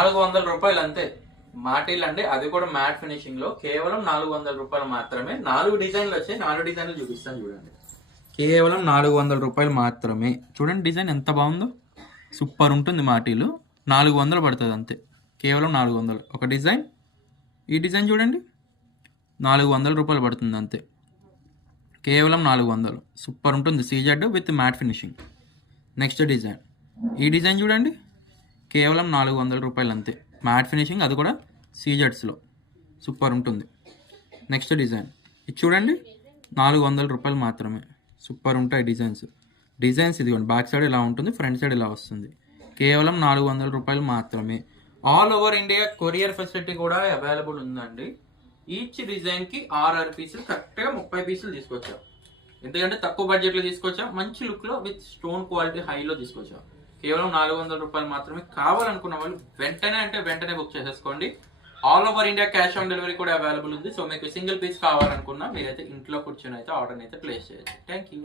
₹400 అంతే. మాటీలు అండి, అది కూడా మ్యాట్ ఫినిషింగ్ లో కేవలం ₹400 మాత్రమే. 4 డిజైన్లు వచ్చాయి, 4 డిజైన్లు చూపిస్తాను చూడండి. కేవలం ₹400 మాత్రమే. చూడండి డిజైన్ ఎంత బాగుందో, సూపర్ ఉంటుంది. మాటీలు 400 పడుతుంది అంతే, కేవలం 400 ఒక డిజైన్. ఈ డిజైన్ చూడండి, ₹400 పడుతుంది అంతే, కేవలం 400. సూపర్ ఉంటుంది, CZ with matte finishing. Next design, ఈ డిజైన్ చూడండి, కేవలం ₹400 అంతే, మ్యాట్ ఫినిషింగ్, అది కూడా సీజెడ్స్లో సూపర్ ఉంటుంది. నెక్స్ట్ డిజైన్ ఇది చూడండి, ₹400 మాత్రమే. సూపర్ ఉంటాయి డిజైన్స్ ఇదిగోండి, బ్యాక్ సైడ్ ఇలా ఉంటుంది, ఫ్రంట్ సైడ్ ఇలా వస్తుంది. కేవలం ₹400 మాత్రమే. All over India courier facility కూడా అవైలబుల్ ఉందండి. ఈచ్ డిజైన్కి 6 పీసులు, కరెక్ట్గా 30 పీసులు తీసుకొచ్చాం. ఎందుకంటే తక్కువ బడ్జెట్లో తీసుకొచ్చా, మంచి లుక్లో విత్ స్టోన్ క్వాలిటీ హైలో తీసుకొచ్చా. కేవలం ₹400 మాత్రమే. కావాలనుకున్న వాళ్ళు వెంటనే బుక్ చేసేసుకోండి. All over India cash on delivery కూడా అవైలబుల్ ఉంది. సో మీకు సింగిల్ పీస్ కావాలనుకున్నా మీరైతే ఇంట్లో కూర్చొని అయితే ఆర్డర్ అయితే ప్లేస్ చేయొచ్చు. Thank you.